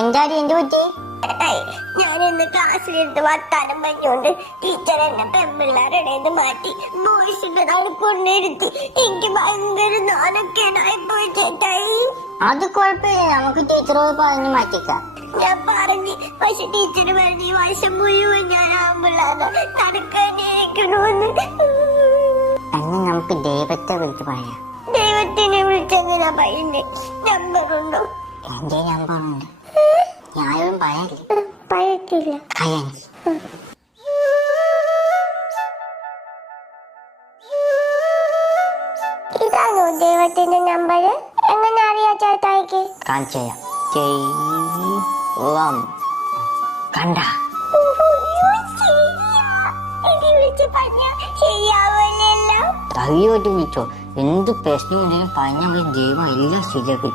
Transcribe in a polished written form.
എന്താടി എന്ത് പറ്റി? ഞാൻ ഇന്ന് ക്ലാസ്സിലിരുന്ന് വർത്താനം പറഞ്ഞുകൊണ്ട് ടീച്ചർ എന്നെ പെൺപിള്ളേരുടെ മാറ്റി ബോയ്സിന്റെ കൊണ്ടിരുത്തി. എനിക്ക് ഭയങ്കര നാണക്കേടായി പോയി ചേട്ടായി. അത് കുഴപ്പമില്ല, നമുക്ക് ടീച്ചറോട് പറഞ്ഞ് മാറ്റിക്കാം. ഞാൻ പറഞ്ഞു, പക്ഷെ ടീച്ചർ പറഞ്ഞു ഈ വർഷം മുഴുവൻ ഞാൻ ആമ്പിള്ളാണ് നടക്കാനിരിക്കണമെന്ന്. അന്ന് നമുക്ക് ദൈവത്തെ വിളിച്ച് പറയാം. ദൈവത്തിനെ വിളിച്ചെന്തിനാ പറയുന്നേ? നമ്പറുണ്ടോ? എന്റെ നമ്പറുണ്ട്. ഞാനും പറയില്ല. പറയത്തില്ല. ഇതാണോ ദൈവത്തിന്റെ നമ്പർ? എങ്ങനെ അറിയാ ചേട്ടായിക്ക്? കാണിച്ചു തരാം. കണ്ട ധൈര്യമായിട്ട് വിളിച്ചോ. എന്ത് പ്രശ്നമുണ്ടെങ്കിലും പറഞ്ഞ ദൈവം എല്ലാം ശരിയാക്കി.